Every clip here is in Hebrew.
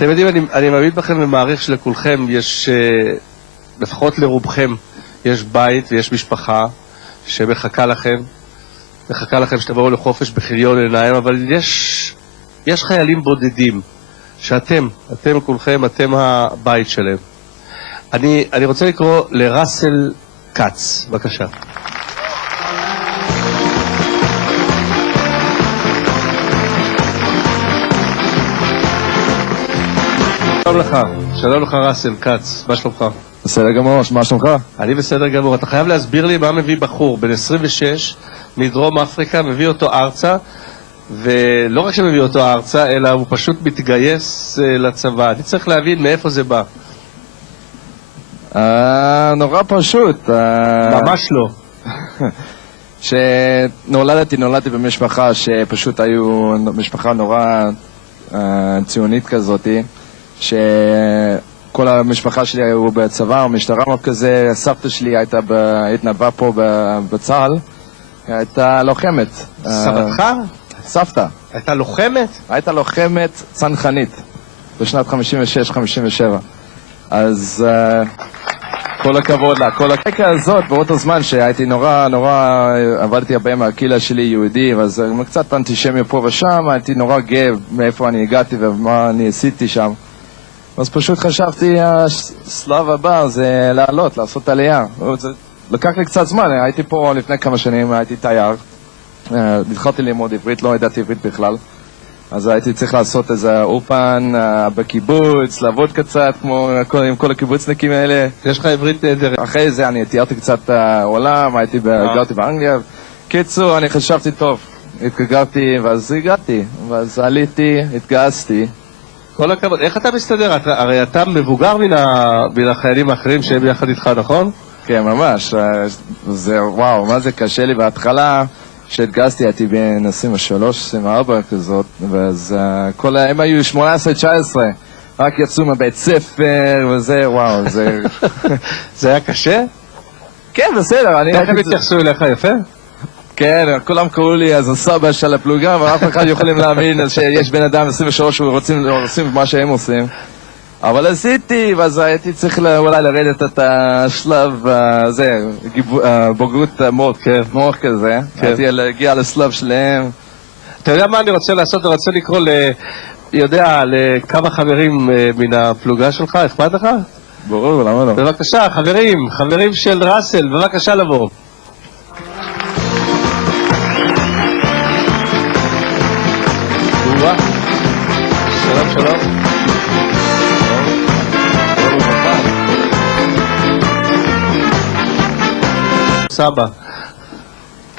אתם יודעים, אני מאמין בכם ומעריך שלכולכם יש, לפחות לרובכם, יש בית ויש משפחה שמחכה לכם, מחכה לכם שתבואו לחופש בחניון עיניים, אבל יש חיילים בודדים שאתם כולכם, אתם הבית שלהם. אני רוצה לקרוא לראסל קץ, בבקשה. שלום לך ראסל קץ, מה שלומך? בסדר גמור, מה שלומך? אני בסדר גמור. אתה חייב להסביר לי מה מביא בחור בן 26 מדרום אפריקה, מביא אותו ארצה, ולא רק שמביא אותו ארצה, אלא הוא פשוט מתגייס לצבא. אני צריך להבין מאיפה זה בא. נורא פשוט. ממש לא. נולדתי במשפחה שפשוט היו משפחה נורא ציונית כזאת, שכל המשפחה שלי היו בצבא או משטרה או כזה. סבתא שלי התנדבה פה בצה"ל, הייתה לוחמת. סבתך? סבתא. הייתה לוחמת? הייתה לוחמת צנחנית בשנת 56-57. אז כל הכבוד לה. כל הקטע הזאת, באותו זמן שהייתי נורא עבדתי הרבה מהקהילה שלי יהודי, אז קצת אנטישמי פה ושם, הייתי נורא גאה מאיפה אני הגעתי ומה אני עשיתי שם. אז פשוט חשבתי, השלב הבא זה לעלות, לעשות עלייה. לקח לי קצת זמן, הייתי פה לפני כמה שנים, הייתי תייר. התחלתי ללמוד עברית, לא ידעתי עברית בכלל. אז הייתי צריך לעשות איזה אופן בקיבוץ, לעבוד קצת עם כל הקיבוצניקים האלה. יש לך עברית נהדרת. אחרי זה אני תיארתי קצת העולם, גרתי באנגליה. קיצור, אני חשבתי טוב, התגרתי ואז הגעתי, ואז עליתי, התגייסתי. כל הכבוד. איך אתה מסתדר? הרי אתה מבוגר מן החיילים האחרים שהם יחד איתך, נכון? כן, ממש. זה וואו, מה זה קשה לי בהתחלה. כשהתגייסתי הייתי בין 23-24 כזאת, ואז הם היו 18-19, רק יצאו מבית ספר וזה, וואו, זה... זה היה קשה? כן, בסדר. איך הם התייחסו אליך יפה? כן, כולם קראו לי אז הסבא של הפלוגה, ואף אחד יכולים להאמין שיש בן אדם 23 ורוצים מה שהם עושים. אבל עשיתי, ואז הייתי צריך אולי לרדת את השלב הזה, בוגרות מוח כזה. הייתי להגיע לשלב שלהם. אתה יודע מה אני רוצה לעשות? אני רוצה לקרוא לכמה חברים מן הפלוגה שלך, אכפת לך? ברור, למה לא? בבקשה, חברים של ראסל, בבקשה לבוא. שלום. סבא.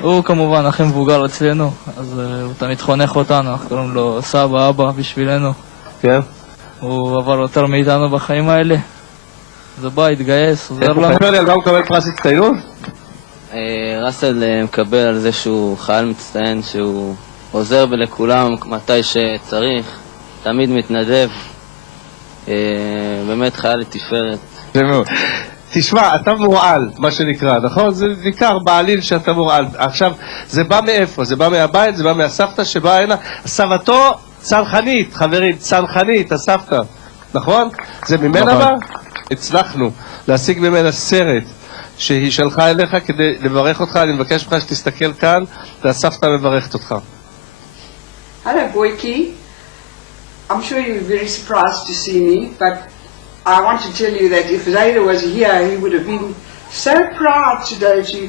הוא כמובן הכי מבוגר אצלנו, אז הוא תמיד חונך אותנו, אנחנו קוראים לו סבא, אבא בשבילנו. כן? הוא עבר יותר מאיתנו בחיים האלה. זה בא, התגייס, עוזר לנו. תספר לי על מה הוא מקבל פרס הצטיינות? ראסל מקבל על זה שהוא חייל מצטיין, שהוא עוזר לכולם מתי שצריך, תמיד מתנדב, באמת חייל לתפארת. תשמע, אתה מורעל, מה שנקרא, נכון? זה ניכר בעליל שאתה מורעל. עכשיו, זה בא מאיפה? זה בא מהבית, זה בא מהסבתא שבאה הנה. סבתו צנחנית, חברים, צנחנית, הסבתא, נכון? זה ממנה בא? הצלחנו להשיג ממנה סרט שהיא שלחה אליך כדי לברך אותך. אני מבקש ממך שתסתכל כאן, והסבתא מברכת אותך. Hello, Boyki. I'm sure you're very surprised to see me, but I want to tell you that if Zayda was here, he would have been so proud today to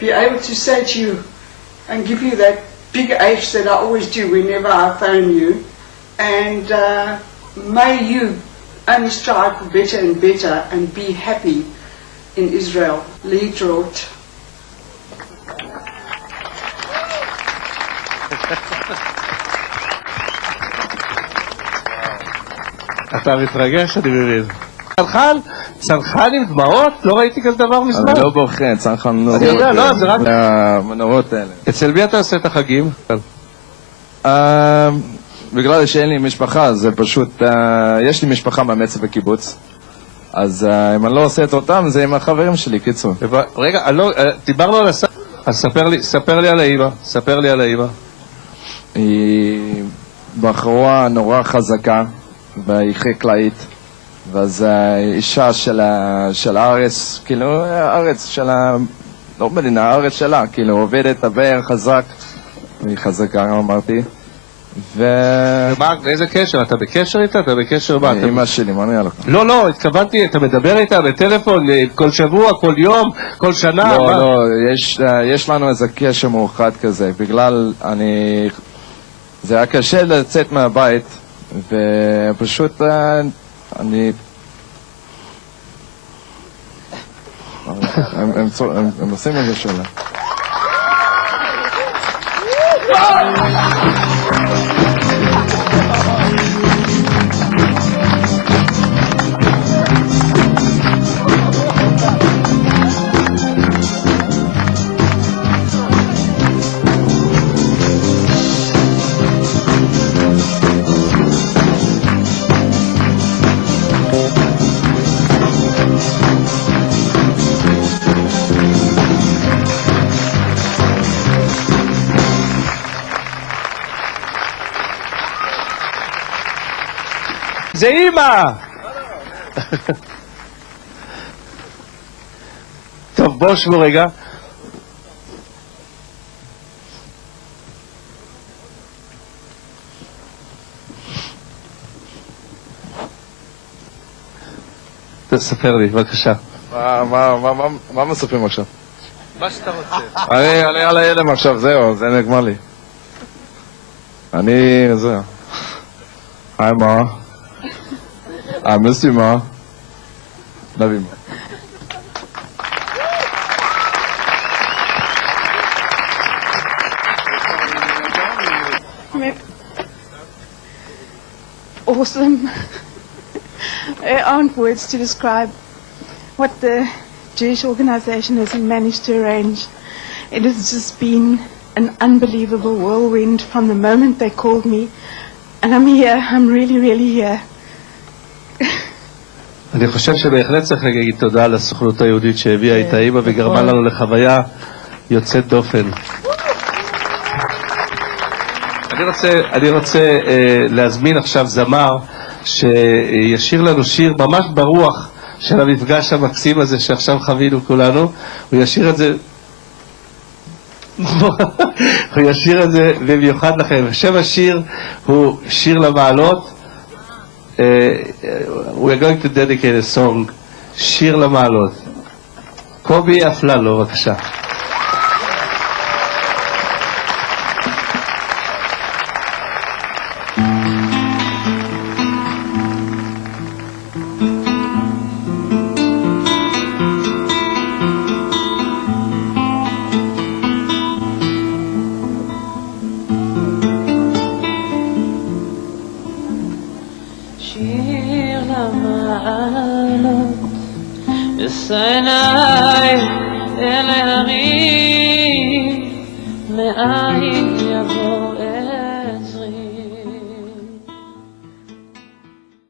be able to say to you and give you that big H that I always do whenever I phone you. And may you only strive for better and better and be happy in Israel. Lietrot. אתה מתרגש, אני מבין. צנחן עם דמעות? לא ראיתי כזה דבר מזמן. אני לא בוחן, צנחן לא. אני יודע, לא, זה רק... המנורות האלה. אצל מי אתה עושה את החגים? בגלל שאין לי משפחה, זה פשוט... יש לי משפחה מאמצת בקיבוץ. אז אם אני לא עושה את אותם, זה עם החברים שלי, קיצור. רגע, דיברנו על הסבא. אז ספר לי על האמא. ספר לי על האמא. היא בחורה נורא חזקה, והיא חקלאית. ואז האישה של הארץ, כאילו, הארץ של לא מדינה, הארץ שלה, כאילו, עובדת הבאר חזק, היא חזקה, אמרתי. ומה, איזה קשר? אתה בקשר איתה? אתה בקשר מה? אמא שלי, מה נראה לך? לא, התכוונתי, אתה מדבר איתה בטלפון כל שבוע, כל יום, כל שנה? לא, יש לנו איזה קשר מאוחד כזה, בגלל זה היה קשה לצאת מהבית, ופשוט אני... הם עושים איזה שאלה. זה אמא! טוב, בואו שבו רגע. תספר לי, בבקשה. מה מספרים עכשיו? מה שאתה רוצה. אני על הילם עכשיו, זהו, זה נגמר לי. זהו. היי מה? I miss you, Ma. Love you, Ma. Awesome. There aren't words to describe what the Jewish organization has managed to arrange. It has just been an unbelievable whirlwind from the moment they called me. And I'm here. I'm really, really here. אני חושב שבהחלט צריך להגיד תודה לסוכנות היהודית שהביאה את האמא וגרמה לנו לחוויה יוצאת דופן. אני רוצה להזמין עכשיו זמר שישיר לנו שיר ממש ברוח של המפגש המקסים הזה שעכשיו חווינו כולנו. הוא ישיר את זה הוא ישיר את זה במיוחד לכם. שם השיר הוא שיר למעלות. We're going to dedicate a song, שיר למעלות. קובי אפללו, בבקשה. שיר למעלות, וסיינה